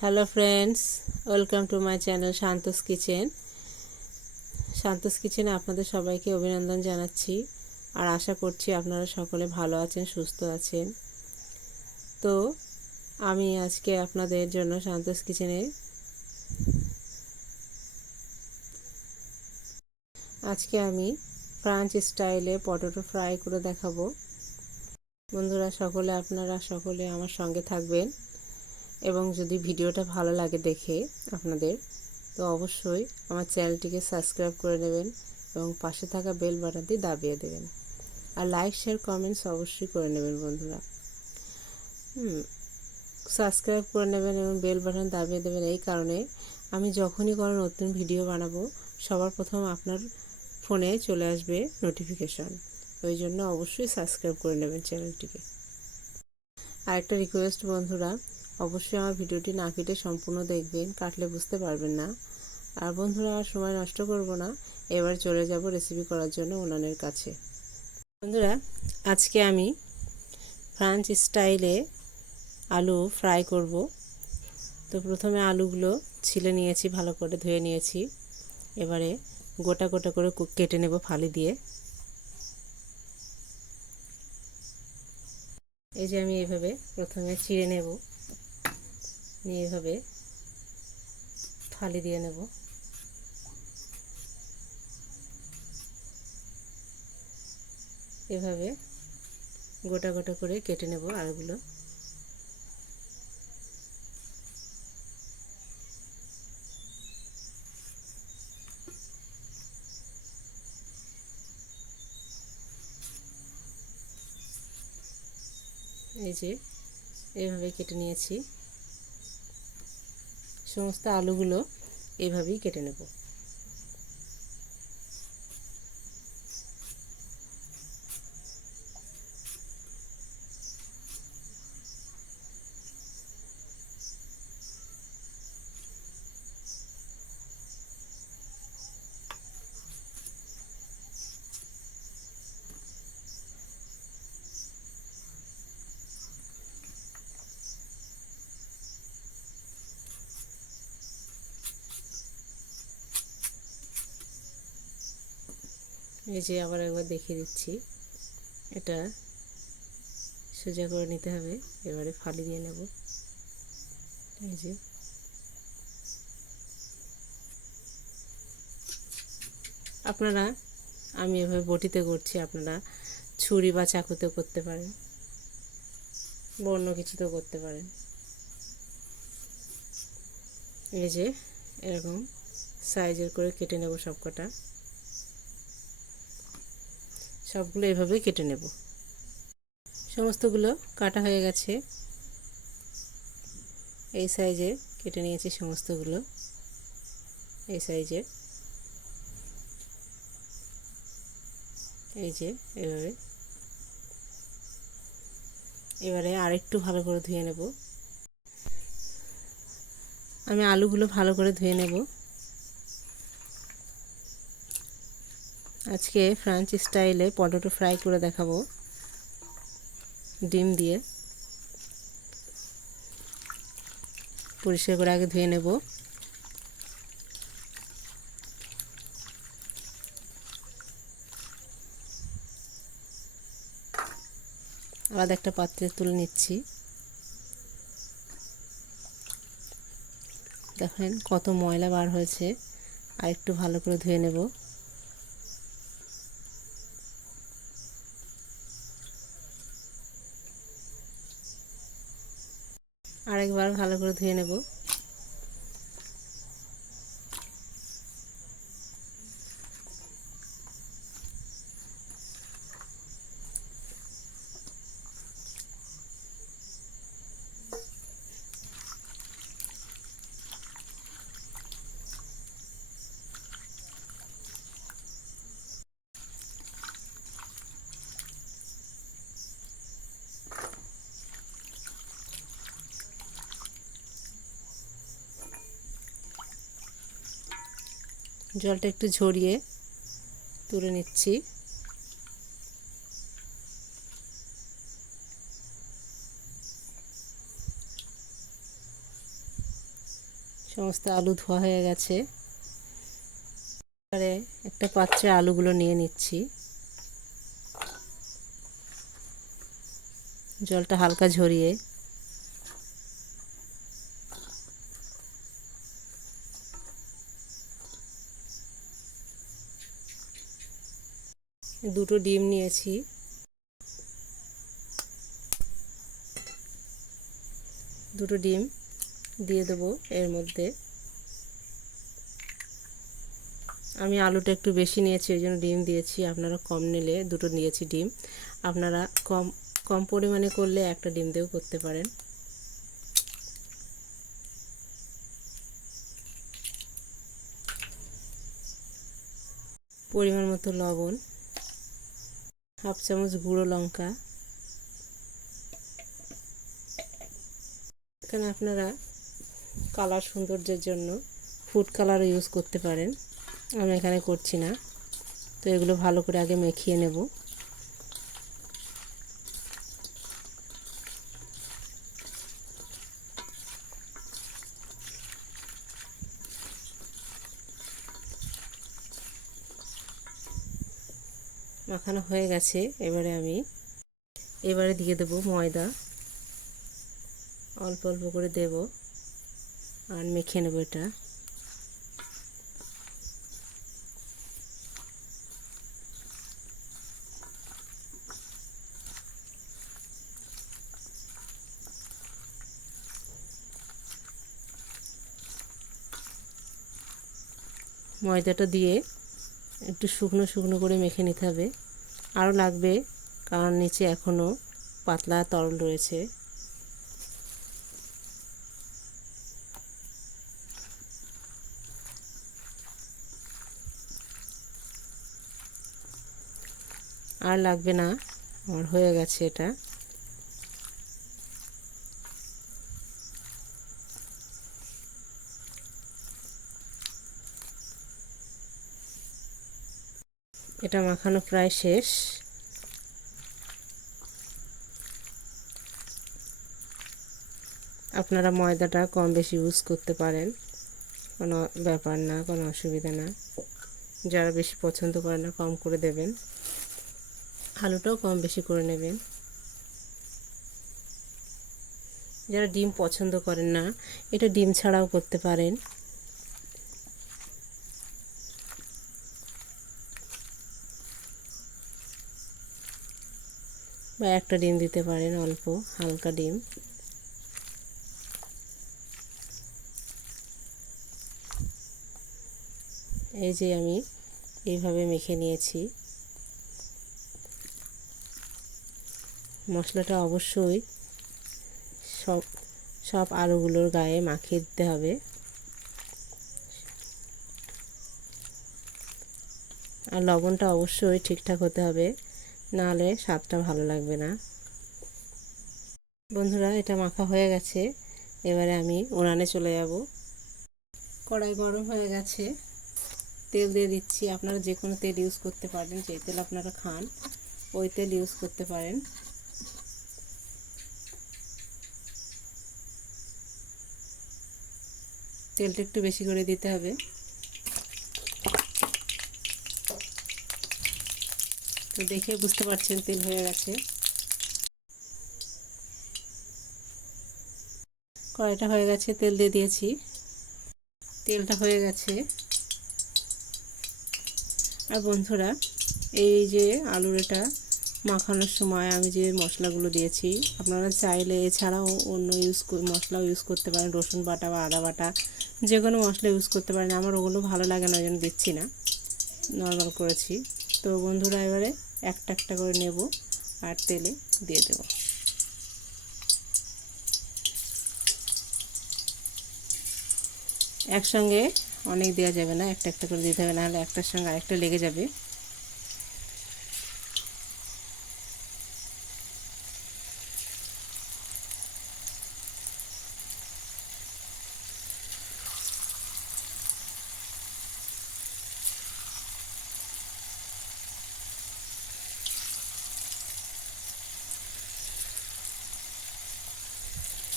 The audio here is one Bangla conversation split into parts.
Hello friends, welcome to my channel Shanta's Kitchen. Shanta's কিচেনে আপনাদের সবাইকে অভিনন্দন জানাচ্ছি আর আশা করছি আপনারা সকলে ভালো আছেন, সুস্থ আছেন। তো আমি আজকে আপনাদের জন্য শান্তস কিচেনে আমি ফ্রান্স স্টাইলে পটেটো ফ্রাই করে দেখাবো। বন্ধুরা আপনারা সকলে আমার সঙ্গে থাকবেন এবং যদি ভিডিওটা ভালো লাগে দেখে আপনাদের, তো অবশ্যই আমার চ্যানেলটিকে সাবস্ক্রাইব করে নেবেন এবং পাশে থাকা বেল বাটনটি দাবিয়ে দেবেন আর লাইক শেয়ার কমেন্টস অবশ্যই করে নেবেন। বন্ধুরা সাবস্ক্রাইব করে নেবেন এবং বেল বাটন দাবিয়ে দেবেন এই কারণে, আমি যখনই কোনো নতুন ভিডিও বানাবো সবার প্রথম আপনার ফোনে চলে আসবে নোটিফিকেশন। ওই জন্য অবশ্যই সাবস্ক্রাইব করে নেবেন চ্যানেলটিকে। আর একটা রিকোয়েস্ট বন্ধুরা, অবশ্যই আমার ভিডিওটি না কেটে সম্পূর্ণ দেখবেন, কাটলে বুঝতে পারবেন না। আর বন্ধুরা আর সময় নষ্ট করব না, এবার চলে যাব রেসিপি করার জন্য উনানের কাছে। বন্ধুরা আজকে আমি ফ্রান্স স্টাইলে আলু ফ্রাই করব। তো প্রথমে আলুগুলো ছিলে নিয়েছি, ভালো করে ধুয়ে নিয়েছি। এবারে গোটা গোটা করে কেটে নেব ফালি দিয়ে। এই যে আমি এইভাবে প্রথমে চিড়ে নেব, নিয়ে এইভাবে ফালি দিয়ে নেব। এভাবে গোটা গোটা করে কেটে নেব আলুগুলো। এই যে এইভাবে কেটে নিয়েছি, সমস্ত আলুগুলো এইভাবেই কেটে নেব। এই যে আবার একবার দেখিয়ে দিচ্ছি, এটা সোজা করে নিতে হবে। এবারে ফালি দিয়ে নেব। এই যে আপনারা, আমি এভাবে বটিতে করছি, আপনারা ছুরি বা চাকুতেও করতে পারেন বা অন্য কিছুতেও করতে পারেন। এই যে এরকম সাইজের করে কেটে নেব সবগুলো এভাবে কেটে নেব। সমস্তগুলো কাটা হয়ে গেছে, এই সাইজে কেটে নিয়েছি সমস্তগুলো, এই সাইজে। এই যে এভাবে। এবারে আরেকটু ভালো করে ধুয়ে নেব। আমি আলুগুলো ভালো করে ধুয়ে নেব। আজকে ফ্রান্স স্টাইলে পটেটো ফ্রাই করে দেখাবো ডিম দিয়ে। পরিষ্কার করে আগে ধুয়ে নেব। আলাদা একটা পাত্রে তুলে নিচ্ছি। দেখেন কত ময়লা বার হয়েছে, আর একটু ভালো করে ধুয়ে নেব। আরেকবার ভালো করে ধুয়ে নেব। জলটা একটু ঝরিয়ে তুলে নিচ্ছি। সমস্ত আলু ধোয়া হয়ে গেছে। এবারে একটা পাত্রে আলুগুলো নিয়ে নিচ্ছি। জলটা হালকা ঝরিয়ে দুটো ডিম নিয়েছি, দুটো ডিম দিয়ে দেবো এর মধ্যে। আমি আলুটা একটু বেশি নিয়েছি ওই জন্য ডিম দিয়েছি, আপনারা কম নিলে দুটো নিয়েছি ডিম। আপনারা কম কম পরিমাণে করলে একটা ডিম দিয়েও করতে পারেন। পরিমাণ মতো লবণ, হাফ চামচ গুঁড়ো লঙ্কা। এখানে আপনারা কালার সৌন্দর্যের জন্য ফুড কালারও ইউজ করতে পারেন, আমি এখানে করছি না। তো এগুলো ভালো করে আগে মেখিয়ে নেব। মাখানো হয়ে গেছে। এবারে দিয়ে দেব ময়দা, অল্প অল্প করে দেব আর মেখে নেব এটা। ময়দাটা দিয়ে একটু শুকনো শুকনো করে মেখে নিতে হবে। আরও লাগবে কারণ নিচে এখনও পাতলা তরল রয়েছে। আর লাগবে না, আমার হয়ে গেছে এটা। এটা মাখানো প্রায় শেষ। আপনারা ময়দাটা কম বেশি ইউজ করতে পারেন, কোনো ব্যাপার না, কোনো অসুবিধা না। যারা বেশি পছন্দ করে না কম করে দেবেন, আলুটাও কম বেশি করে নেবেন। যারা ডিম পছন্দ করেন না এটা ডিম ছাড়াও করতে পারেন। বা একটা ডিম দিতে পারেন, অল্প হালকা ডিম। এই যে আমি এইভাবে মেখে নিয়েছি। মশলাটা অবশ্যই সব আলুগুলোর গায়ে মাখিয়ে দিতে হবে। আর লবণটা অবশ্যই ঠিকঠাক হতে হবে, নাহলে স্বাদটা ভালো লাগবে না। বন্ধুরা এটা মাখা হয়ে গেছে। এবারে আমি উনানে চলে যাব। কড়াই গরম হয়ে গেছে, তেল দিয়ে দিচ্ছি। আপনারা যে কোনো তেল ইউজ করতে পারেন, যে তেল আপনারা খান ওই তেল ইউজ করতে পারেন। তেলটা একটু বেশি করে দিতে হবে। তো দেখে বুঝতে পারছেন তেল হয়ে গেছে। কড়াইটা হয়ে গেছে, তেল দিয়ে দিয়েছি। তেলটা হয়ে গেছে। আর বন্ধুরা এই যে আলুর এটা মাখানোর সময় আমি যে মশলাগুলো দিয়েছি, আপনারা চাইলে এছাড়াও অন্য মশলাও ইউজ করতে পারেন, রসুন বাটা বা আদা বাটা যে কোনো মশলা ইউজ করতে পারেন। আমার ওগুলো ভালো লাগে না, ওই জন্য দিচ্ছি না, নর্মাল করেছি। তো বন্ধুরা এবারে একটা একটা করে নেব আর তেলে দিয়ে দেব। একসঙ্গে অনেক দেওয়া যাবে না, একটা একটা করে দিতে হবে, নাহলে একটার সঙ্গে আরেকটা লেগে যাবে।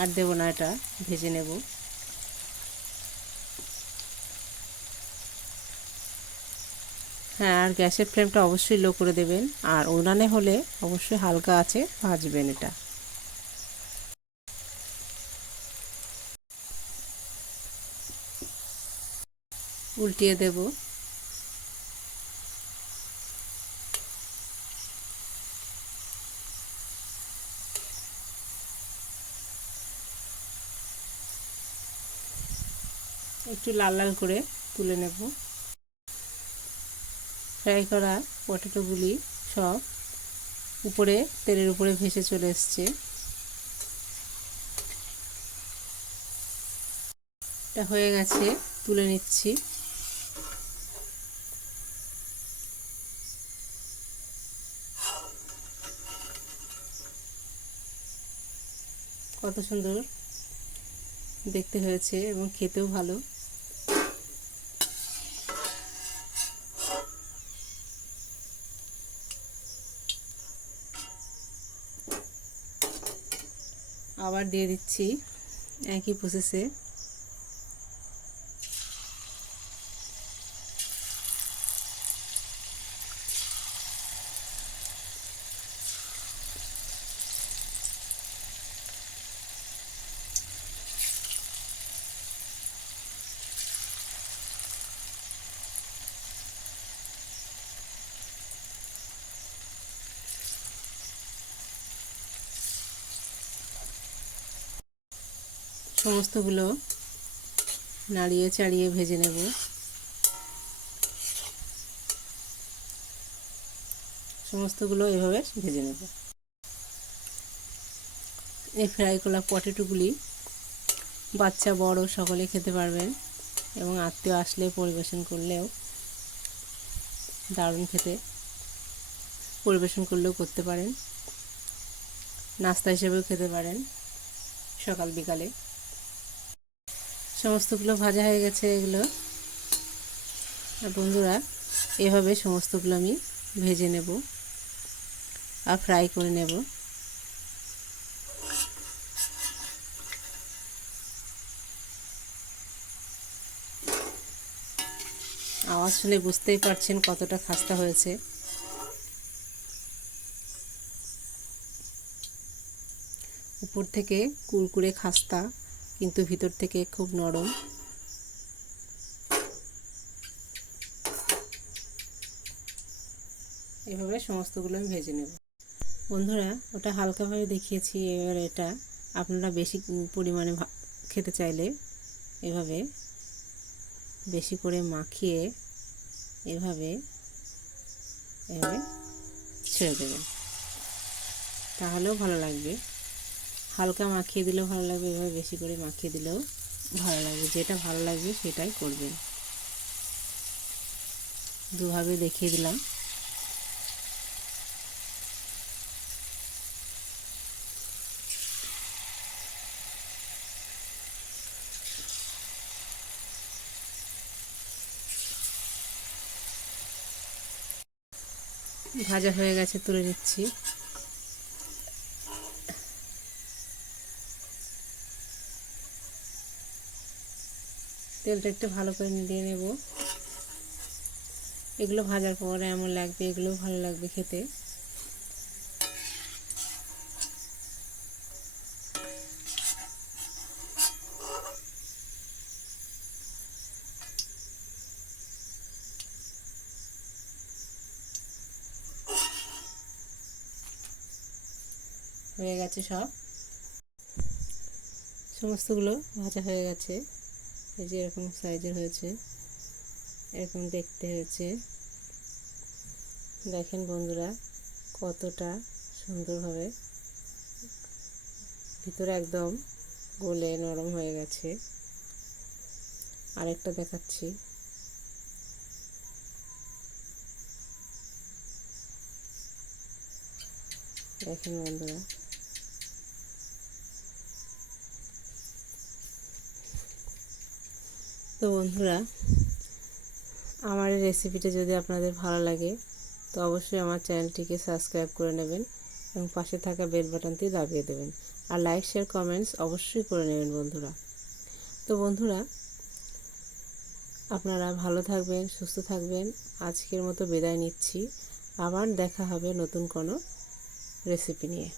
আর দেবো না, এটা ভেজে নেব। হ্যাঁ, আর গ্যাসের ফ্লেমটা অবশ্যই লো করে দেবেন, আর উনানে হলে অবশ্যই হালকা আঁচে ভাজবেন এটা। উল্টিয়ে দেব। একটু লাল লাল করে তুলে নেব। ফ্রাই করা পটেটোগুলি সব উপরে তেলের উপরে ভেসে চলে এসছে। এটা হয়ে গেছে, তুলে নিচ্ছি। কত সুন্দর দেখতে হয়েছে এবং খেতেও ভালো। আবার দিয়ে দিচ্ছি একই প্রসেসে। সমস্তগুলো নাড়িয়ে চাড়িয়ে ভেজে নেব। সমস্তগুলো এভাবে ভেজে নেব। এই ফ্রাই করা পটেটোগুলি বাচ্চা বড় সকলে খেতে পারবেন, এবং আত্মীয় আসলে পরিবেশন করলেও দারুণ খেতে। পরিবেশন করলেও করতে পারেন, নাস্তা হিসেবেও খেতে পারেন সকাল বিকালে। সমস্তগুলো ভাজা হয়ে গেছে এগুলো। আর বন্ধুরা, এভাবে সমস্তগুলো আমি ভেজে নেব আর ফ্রাই করে নেব। আওয়াজ শুনে বুঝতেই পারছেন কতটা খাস্তা হয়েছে। উপর থেকে কুরকুরে খাস্তা, কিন্তু ভিতর থেকে খুব নরম। এভাবে সমস্তগুলো আমি ভেজে নেব। বন্ধুরা, ওটা হালকাভাবে দেখিয়েছি, এবার এটা আপনারা বেশি পরিমাণে খেতে চাইলে এভাবে বেশি করে মাখিয়ে এভাবে এভাবে ছেড়ে দেবেন, তাহলেও ভালো লাগবে। হালকা মাখিয়ে দিলেও ভালো লাগবে, এভাবে বেশি করে মাখিয়ে দিলেও ভালো লাগবে। যেটা ভালো লাগবে সেটাই করবেন। দুভাবে দেখিয়ে দিলাম। ভাজা হয়ে গেছে, তুলে নিচ্ছি। তেলটা একটু ভালো করে নিয়ে নেব। এগুলো ভাজার পরে এমন লাগবে, এগুলো ভালো লাগবে খেতে। হয়ে গেছে সব, সমস্তগুলো ভাজা হয়ে গেছে। এই যে এরকম সাইজের হয়েছে, এরকম দেখতে হয়েছে। দেখেন বন্ধুরা, কতটা সুন্দরভাবে ভিতরে একদম গলে নরম হয়ে গেছে। আরেকটা দেখাচ্ছি। দেখেন বন্ধুরা, তো বন্ধুরা, আমার এই রেসিপিটা যদি আপনাদের ভালো লাগে তো অবশ্যই আমার চ্যানেলটিকে সাবস্ক্রাইব করে নেবেন এবং পাশে থাকা বেল বাটনটি দাবিয়ে দেবেন, আর লাইক শেয়ার কমেন্টস অবশ্যই করে নেবেন বন্ধুরা। তো বন্ধুরা, আপনারা ভালো থাকবেন, সুস্থ থাকবেন। আজকের মতো বিদায় নিচ্ছি। আবার দেখা হবে নতুন কোনো রেসিপি নিয়ে।